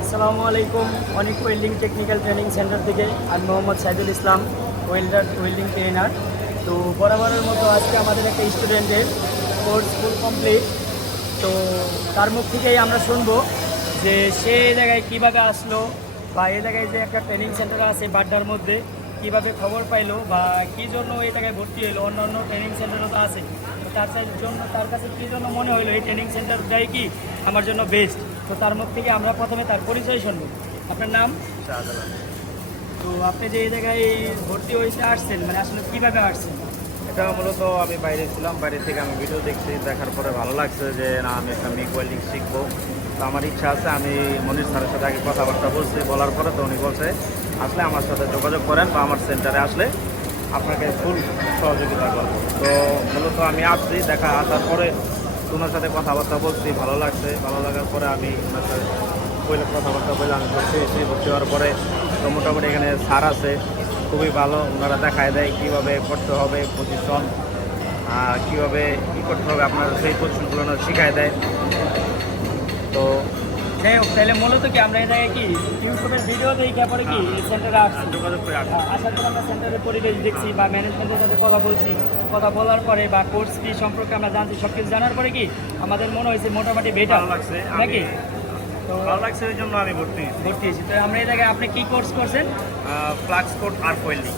আসসালামু আলাইকুম। অনেক ওয়েল্ডিং টেকনিক্যাল ট্রেনিং সেন্টার থেকে আমি Mohammad Saidul Islam welder welding trainer তো বরাবরের মতো আজকে আমাদের একটা স্টুডেন্টের কোর্স ফুল কমপ্লিট তো তার মুখ থেকেই আমরা শুনব যে সে জায়গায় কীভাবে আসলো বা এ জায়গায় যে একটা ট্রেনিং সেন্টার আছে বাড্ডার মধ্যে, কীভাবে খবর পাইলো বা কী জন্য এই জায়গায় ভর্তি হলো অন্য অন্য ট্রেনিং সেন্টারও তো আছে। তার জন্য তার কাছে কী জন্য মনে হলো এই ট্রেনিং সেন্টারটাই কি? আমার জন্য বেস্ট তো তার মুখ থেকে আমরা প্রথমে তার পরিচয় শুনব। আপনার নাম? শাহজালাল। তো আপনি যে এই জায়গায় ভর্তি হয়েছে আসছেন মানে আসলে কীভাবে আসছেন? এটা মূলত আমি বাইরে ছিলাম বাইরে থেকে আমি ভিডিও দেখছি দেখার পরে ভালো লাগছে যে না আমি একটা মিক ওয়েল্ডিং শিখব। তো আমার ইচ্ছা আছে আমি মনির স্যারের সাথে আগে কথাবার্তা বলছি বলার পরে তো উনি বলছে আসলে আমার সাথে যোগাযোগ করেন বা আমার সেন্টারে আসলে আপনাকে ফুল সহযোগিতা করব। তো মূলত আমি আসছি দেখা আসার পরে ওনার সাথে কথাবার্তা বলছি, ভালো লাগছে। ভালো লাগার পরে আমি ওনার সাথে কথাবার্তা বলে আমি ভর্তি হয়েছি। ভর্তি হওয়ার পরে তো মোটামুটি এখানে সার আছে, খুবই ভালো। ওনারা দেখায় দেয় কীভাবে করতে হবে পজিশন কীভাবে কী করতে হবে, আপনার সেই পজিশনগুলো ওনারা শিখায় দেয়। তো যাই হোক তাহলে মূলত কি আমরা এই জায়গায় কি ইউটিউবের ভিডিও দেখে পরে কি সেন্টারে আসছি? যোগাযোগ করে আসার পর আমরা সেন্টারের পরিবেশ দেখছি বা ম্যানেজমেন্টের সাথে কথা বলছি। কথা বলার পরে বা কোর্স কি সম্পর্কে আমরা জানছি সব কিছু জানার পরে কি আমাদের মনে হয়েছে মোটামুটি বেটার ভালো লাগছে নাকি? তো ভালো লাগছে ওই জন্য আমি ভর্তি ভর্তি হয়েছি। তো আমরা এই জায়গায় আপনি কি কোর্স করছেন? ফ্লাক্স কোড আর ওয়েল্ডিং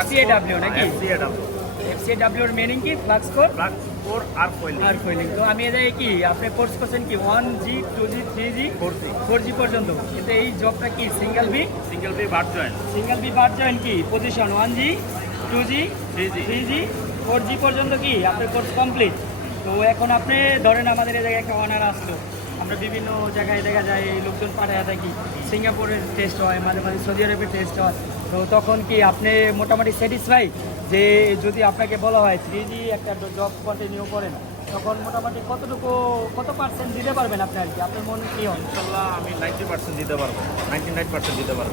FCAW নাকি? এফসিএডাব্লিউ এফসিডাব্লিউর মিনিং কি? ফ্লাক্স ফ্লাক্স কোড আর ফয়েলিং আর ফয়েলিং তো আমি এই জায়গায় কি আপনি কোর্স করছেন কি? One G two G three G four G four G পর্যন্ত। কিন্তু এই জবটা কি? Single B single B bar joint single B bar join কি? Position one G two G three G three G four G পর্যন্ত কি? আপনার course complete তো এখন আপনি ধরেন আমাদের এই জায়গায় একটা অনার আসলো। আমরা বিভিন্ন জায়গায় দেখা যায় এই লোকজন পাঠায় থাকি সিঙ্গাপুরের টেস্ট হয় মাঝে মাঝে সৌদি আরবের টেস্ট হয়। তো তখন কি আপনি মোটামুটি স্যাটিসফাই যে যদি আপনাকে বলা হয় থ্রি জি একটা জব কন্টিনিউ করেন তখন মোটামুটি কতটুকু কত পার্সেন্ট দিতে পারবেন আপনি আর কি? আপনার মনে কী হয়? ইনশাল্লাহ আমি নাইনটি পার্সেন্ট দিতে পারব। নাইনটি নাইন পার্সেন্ট দিতে পারব।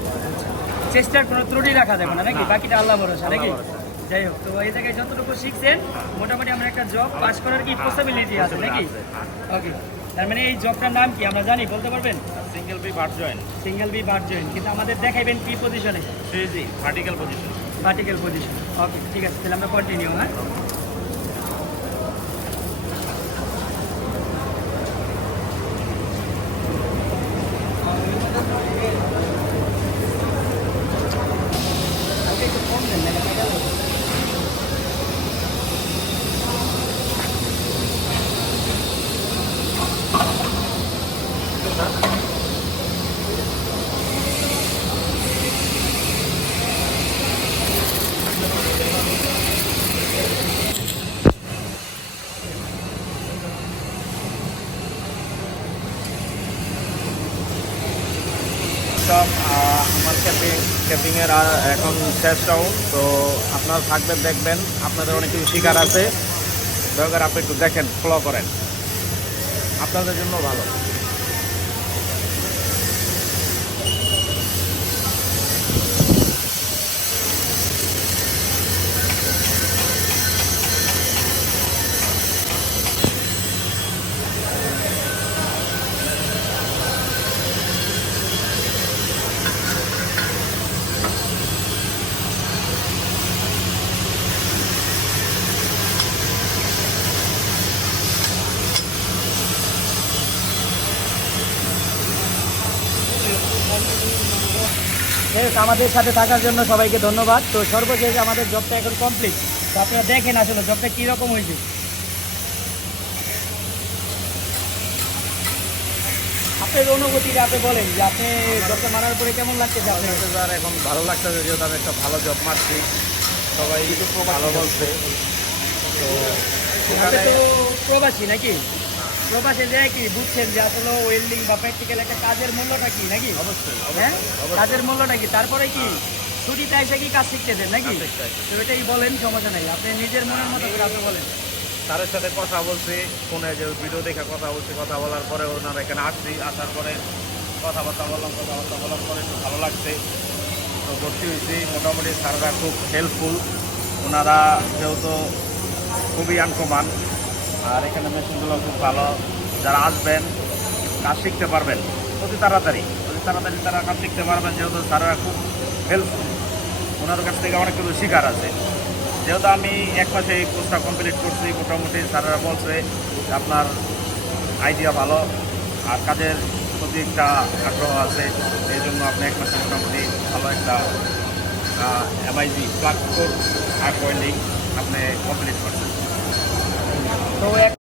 চেষ্টার কোনো ত্রুটি রাখা যাবে না নাকি? বাকিটা আল্লাহ ভরসা নাকি? যাই হোক তো এই জায়গায় যতটুকু শিখছেন মোটামুটি আমরা একটা জব পাস করার কি পসিবিলিটি আছে নাকি। ওকে তার মানে এই জবটার নাম কি আমরা জানি বলতে পারবেন? Single B bar join single B bar join কিন্তু আমাদের দেখাইবেন কি পজিশনে three G vertical position vertical position okay ঠিক আছে তাহলে আমরা কন্টিনিউ হ্যাঁ? সব আমার ক্যাপিং ক্যাপিংয়ের আর এখন শেষ রাউন্ড তো আপনারা থাকবেন, দেখবেন, আপনাদের অনেক কিছু শিকার আছে। দরকার আপনি একটু দেখেন ফলো করেন। আপনাদের জন্য ভালো। আমাদের সাথে থাকার জন্য সবাইকে ধন্যবাদ। তো সর্বশেষ আমাদের জবটা এখন কমপ্লিট তো আপনারা দেখেন আসলে জবটা কীরকম হয়েছে। আপনার অনুভূতিটা আপনি বলেন যে আপনি জবটা মারার পরে কেমন লাগতেছে আপনার? স্যার এখন ভালো লাগতেছে যেহেতু আমি একটা ভালো জব মারছি। সবাই ভালো বলছে। তো প্রবাসী নাকি? প্রবাসে যায় কি বুঝছেন যে আসলে ওয়েল্ডিং বা প্র্যাকটিক্যাল একটা কাজের মূল্যটা কি নাকি? অবশ্যই হ্যাঁ? কাজের মূল্যটা কি? তারপরে কি ছুটিতে এসে কি কাজ শিখতেছেন নাকি। তো এটাই বলেন সমস্যা নেই। আপনি নিজের মনের মতো করে আপনি বলেন। স্যারের সাথে কথা বলছি ফোনে যে ভিডিও দেখে কথা বলছি কথা বলার পরে ওনারা এখানে আসছি আসার পরে কথাবার্তা বললাম কথাবার্তা বলার পরে একটু ভালো লাগছে। তো ভর্তি হয়েছি মোটামুটি স্যাররা খুব হেল্পফুল ওনারা যেহেতু খুবই আনকমান আর এখানে মেশিনগুলো খুব ভালো। যারা আসবেন, কাজ শিখতে পারবেন, অতি তাড়াতাড়ি। অতি তাড়াতাড়ি তারা কাজ শিখতে পারবেন, যেহেতু স্যাররা খুব হেল্পফুল ওনার কাছ থেকে অনেক কিছু শিকার আছে। যেহেতু আমি এক মাসে এই কোর্সটা কমপ্লিট করছি, মোটামুটি স্যাররা বলছে আপনার আইডিয়া ভালো আর কাজের প্রতি একটা আগ্রহ আছে। এই জন্য আপনি এক মাসে মোটামুটি ভালো একটা এমআইজি প্লাগ কোর্স আপনি কমপ্লিট করছেন। তো এক